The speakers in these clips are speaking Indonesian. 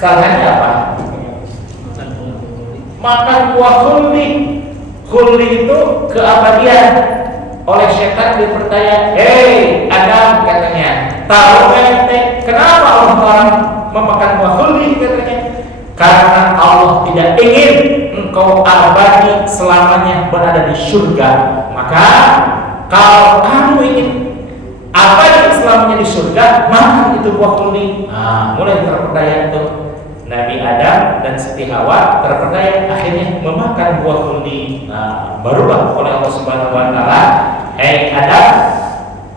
Kesalahannya apa? Makan buah khuldi. Khuldi itu keabadian. Oleh setan dipercaya, hei Adam katanya, tahu ente kenapa Allah melarang memakan buah khuldi katanya? Karena Allah tidak ingin engkau abadi selamanya berada di surga. Maka kalau kamu ingin abadi selamanya di surga, makan itu buah khuldi. Nah, mulai terperdaya itu Nabi Adam dan Siti Hawa terperdaya akhirnya memakan buah khuldi. Nah, barulah oleh Allah Subhanahu wa taala, hei Adam,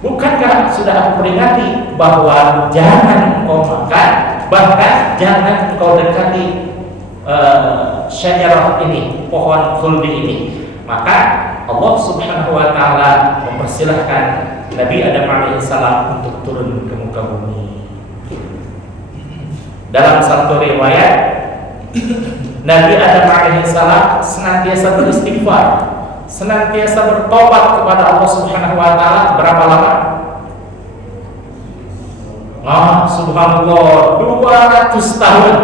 bukankah sudah aku peringati bahwa jangan engkau makan, bahkan jangan engkau dekati syajarah ini, pohon khuldi ini. Maka Allah Subhanahu wa taala mempersilahkan Nabi Adam alaihissalam untuk turun ke muka bumi. Dalam satu riwayat, Nabi Adam alaihissalam senantiasa beristighfar, senantiasa bertobat kepada Allah Subhanahu wa taala. Berapa lama? Subhanallah, 200 tahun.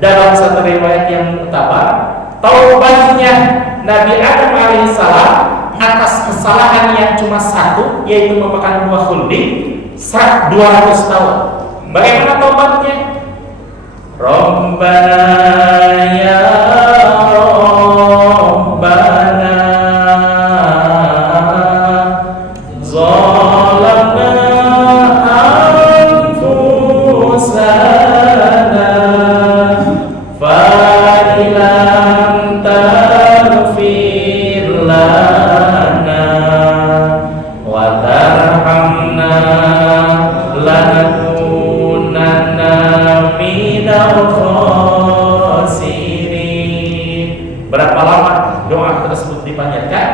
Dalam satu riwayat yang utama, taubatnya Nabi Adam alaihissalam atas kesalahan yang cuma satu, yaitu memakan buah khuldi, 200 tahun. Bagaimana taubatnya? Rabbana ya Rabbana zalamna anfusana fa ilam taghfir lana wa tarhamna lanakunanna minal khasirin. Berapa lama doa tersebut dipanjatkan?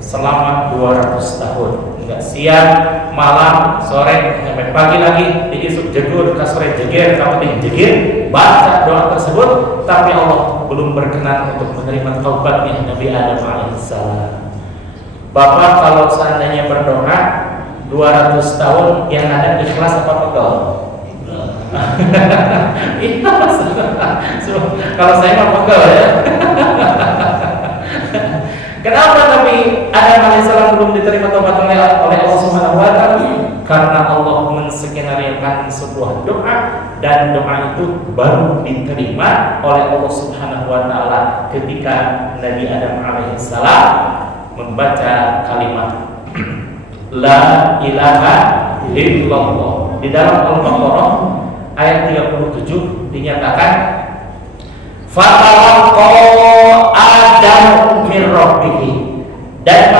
Selama 200 tahun. Enggak siang, malam, sore, sampai pagi lagi, diisuk jegur, ke sore jeger, kamu jeger, baca doa tersebut, tapi Allah belum berkenan untuk menerima taubatnya Nabi Adam alaihissalam. Bapak kalau seandainya berdoa 200 tahun, yang ada ikhlas apa pegel? Kalau saya mah pegel ya. Kenapa Nabi Adam alaihissalam belum diterima taubat oleh Allah Subhanahu wa taala? Karena Allah menskenariokan sebuah doa, dan doa itu baru diterima oleh Allah Subhanahu wa taala ketika Nabi Adam alaihissalam membaca kalimat La ilaha illallah. Di dalam Al-Baqarah ayat 37 dinyatakan Fatalaqa Adam min rabbih, dan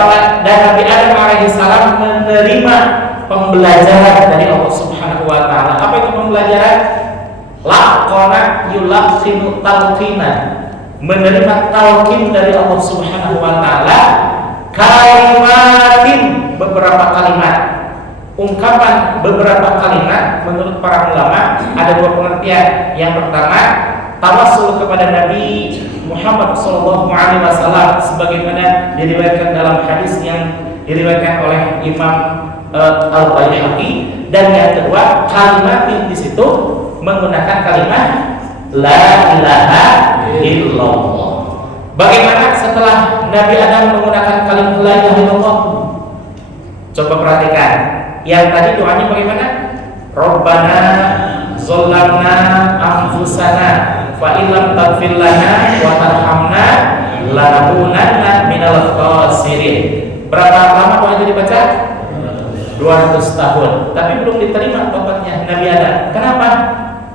Nabi Adam alaihissalam menerima pembelajaran dari Allah Subhanahu wa taala. Apa itu pembelajaran? Laqana yulakhinu talqinan, menerima talqin dari Allah Subhanahu wa taala, kalimatin, beberapa kalimat, ungkapan beberapa kalimat. Menurut para ulama ada dua pengertian. Yang pertama, tawassul kepada Nabi Muhammad SAW sebagaimana diriwayatkan dalam hadis yang diriwayatkan oleh Imam Al-Baihaqi. Dan yang kedua, kalimat di situ menggunakan kalimat La ilaha illallah. Bagaimana setelah Nabi Adam menggunakan kalimat La ilaha illallah? Coba perhatikan. Yang tadi doanya bagaimana? Rabbana zalamna anfusana fa illam taghfir lana wa tarhamna lanakunanna minal khasirin. Berapa lama doa itu dibaca? 200 tahun. Tapi belum diterima taubatnya Nabi Adam. Kenapa?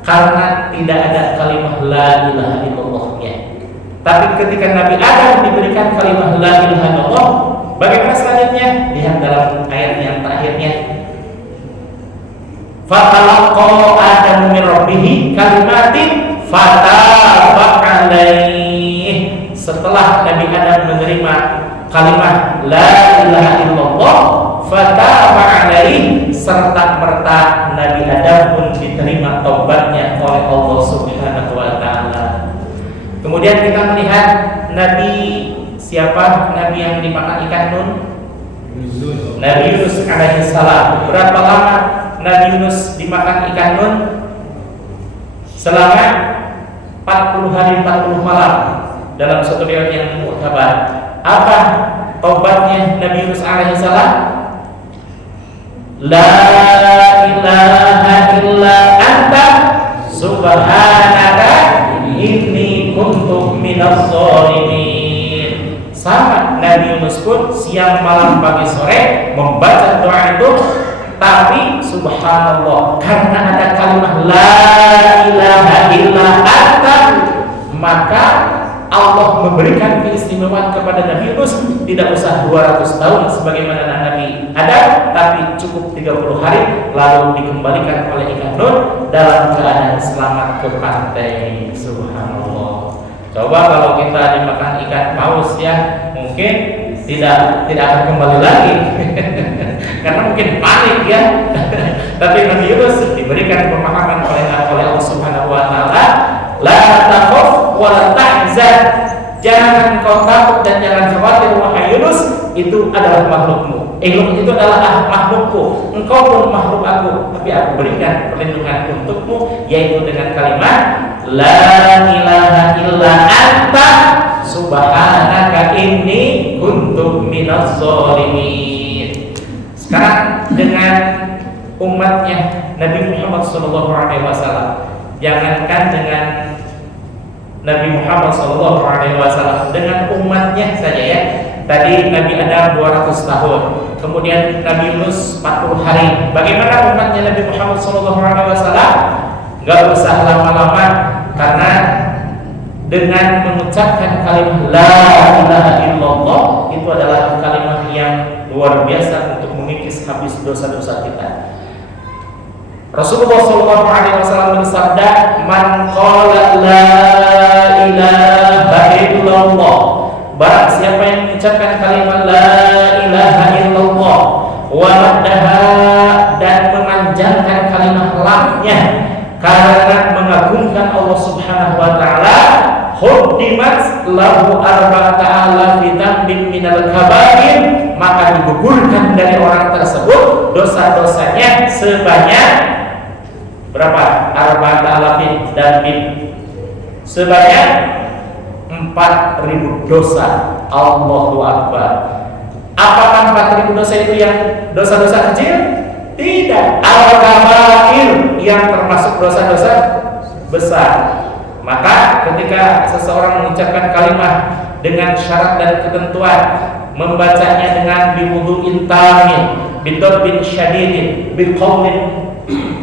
Karena tidak ada kalimat la ilaha illallahnya. Tapi ketika Nabi Adam diberikan kalimat la ilaha illallah, bagaimana selanjutnya? Lihat dalam ayat yang terakhirnya. Fatalaqa Adamu min rabbih kalimatin fataba alaihi. Setelah Nabi Adam menerima kalimat la ilaha illallah, fataba alaihi, serta merta Nabi Adam pun diterima taubatnya oleh Allah Subhanahu wa taala. Kemudian kita melihat Nabi siapa? Nabi yang dimakan ikan Nun? Nabi Yunus alaihissalam. Berapa lama Nabi Yunus dimakan ikan Nun? selama 40 hari 40 malam dalam satu riwayat yang mu'tabar. Apa taubatnya Nabi Yunus alaihi salam? La ilaha illa anta subhanaka inni kuntu minaz zalimin. Sama Nabi Yunus pun siang malam pagi sore membaca doa itu, tapi subhanallah, karena ada kalimat la ilaha illa anta, maka Allah memberikan keistimewaan kepada Nabi Yunus. Tidak usah 200 tahun sebagaimana Nabi Adam, tapi cukup 30 hari lalu dikembalikan oleh ikan Nun dalam keadaan selamat ke pantai. Subhanallah. Coba kalau kita dimakan ikan paus ya, mungkin tidak akan kembali lagi karena mungkin panik ya. Tapi Nabi Yunus diberikan pemahaman oleh Allah Subhanahu wa taala, la takhaf wa la tahzan. Jangan kau takut dan jangan khawatir wahai Yunus, itu adalah makhlukmu. Itu adalah makhlukku. Engkau pun makhluk aku, tapi aku berikan perlindungan untukmu, yaitu dengan kalimat la ilaha illa anta subhanaka inni kuntu minaz zalimin. Sekarang dengan umatnya Nabi Muhammad SAW, jangankan dengan Nabi Muhammad SAW, dengan umatnya saja ya. Tadi Nabi Adam 200 tahun, kemudian Nabi Yunus 40 hari. Bagaimana umatnya Nabi Muhammad SAW? Gak usah lama-lama, karena dengan mengucapkan kalimat la ilaha illallah, itu adalah kalimat yang luar biasa untuk mengikis habis dosa-dosa kita. Rasulullah SAW bersabda, man qala la ilaha illallah, barang siapa yang mengucapkan kalimat la ilaha illallah wa maddaha, dan memanjangkan kalimat lamnya karena mengagungkan Allah Subhanahu wa taala, khuddimat lahu arba'ata alafi dzambin minal kabair, maka digugurkan dari orang tersebut dosa-dosanya sebanyak berapa? Arba'ata alafin dzambin, sebanyak 4.000 dosa. Allahu Akbar. Apakah 4.000 dosa itu yang dosa-dosa kecil? Tidak. Al-kabair, yang termasuk dosa-dosa besar. Maka ketika seseorang mengucapkan kalimat dengan syarat dan ketentuan, membacanya dengan biwudu'in tamin, bidarbin syadidin, biqaulin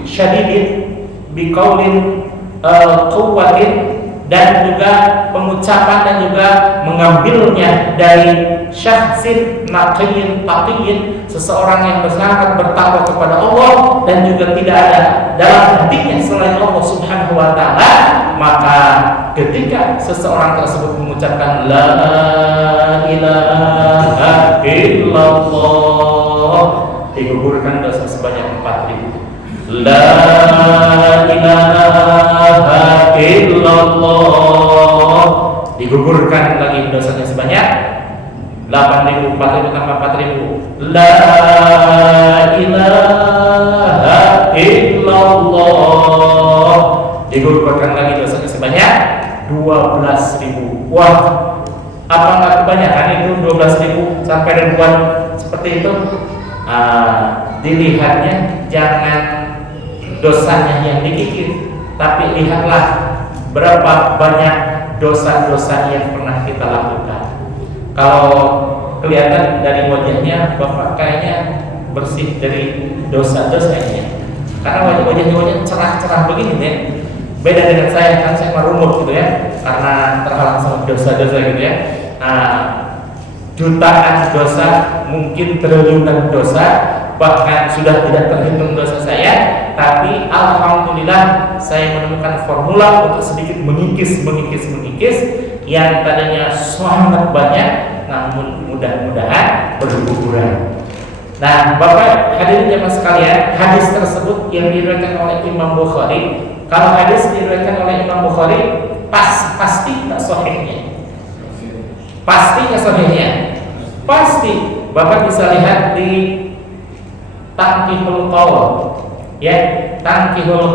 syadidin, biqaulin quwwatin, dan juga pengucapan dan juga mengambilnya dari syakhsin naqiyin taqiyin, seseorang yang sangat bertakwa kepada Allah dan juga tidak ada dalam hatinya selain Allah Subhanahu wa taala, maka ketika seseorang tersebut mengucapkan la ilaha illallah, digugurkan dosa sebanyak 4.000. La ilaha illallah, digugurkan lagi dosanya sebanyak 8.000, 4.000 tambah 4.000. La ilaha illallah, digugurkan lagi dosanya sebanyak 12.000. Wah, apa nggak kebanyakan itu 12.000 sampai ribuan seperti itu? Dilihatnya jangan dosanya yang dikikir, tapi lihatlah berapa banyak dosa-dosa yang pernah kita lakukan. Kalau kelihatan dari wajahnya, Bapak kayaknya bersih dari dosa-dosanya, karena wajahnya cerah-cerah begini ya. Beda dengan saya, kan saya merumut gitu ya, karena terhalang sama dosa-dosa gitu ya. Jutaan dosa, mungkin triliunan dosa, bahkan sudah tidak terhitung dosa saya, tapi alhamdulillah saya menemukan formula untuk sedikit mengikis yang tadinya sangat banyak, namun mudah-mudahan berguguran. Nah, Bapak hadirin jemaah sekalian, hadis tersebut yang diriwayatkan oleh Imam Bukhari. Kalau hadis diriwayatkan oleh Imam Bukhari, pasti nggak sahihnya. Pasti nggak sahihnya. Pasti. Bapak bisa lihat di Tanqihul Qaul, ya, Tanqihul